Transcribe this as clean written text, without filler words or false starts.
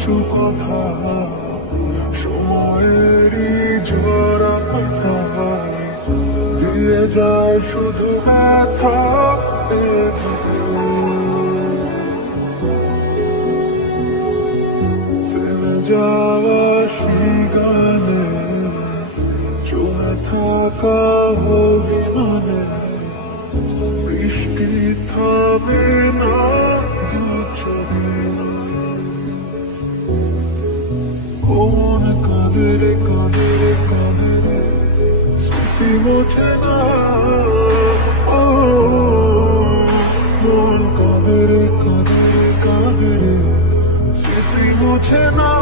কিছু কথা সময়েরই ঝরা দিয়ে যায় শুধু ব্যথা। থেমে যাওয়া সেই গানে জমে থাকা অভিমানে বৃষ্টি থামে না দু চোখে। মন কাঁদে রে কাঁদে রে কাঁদে রে, স্মৃতি মোছে না। ও মন কাঁদে রে কাঁদে রে কাঁদে রে, স্মৃতি মোছে না।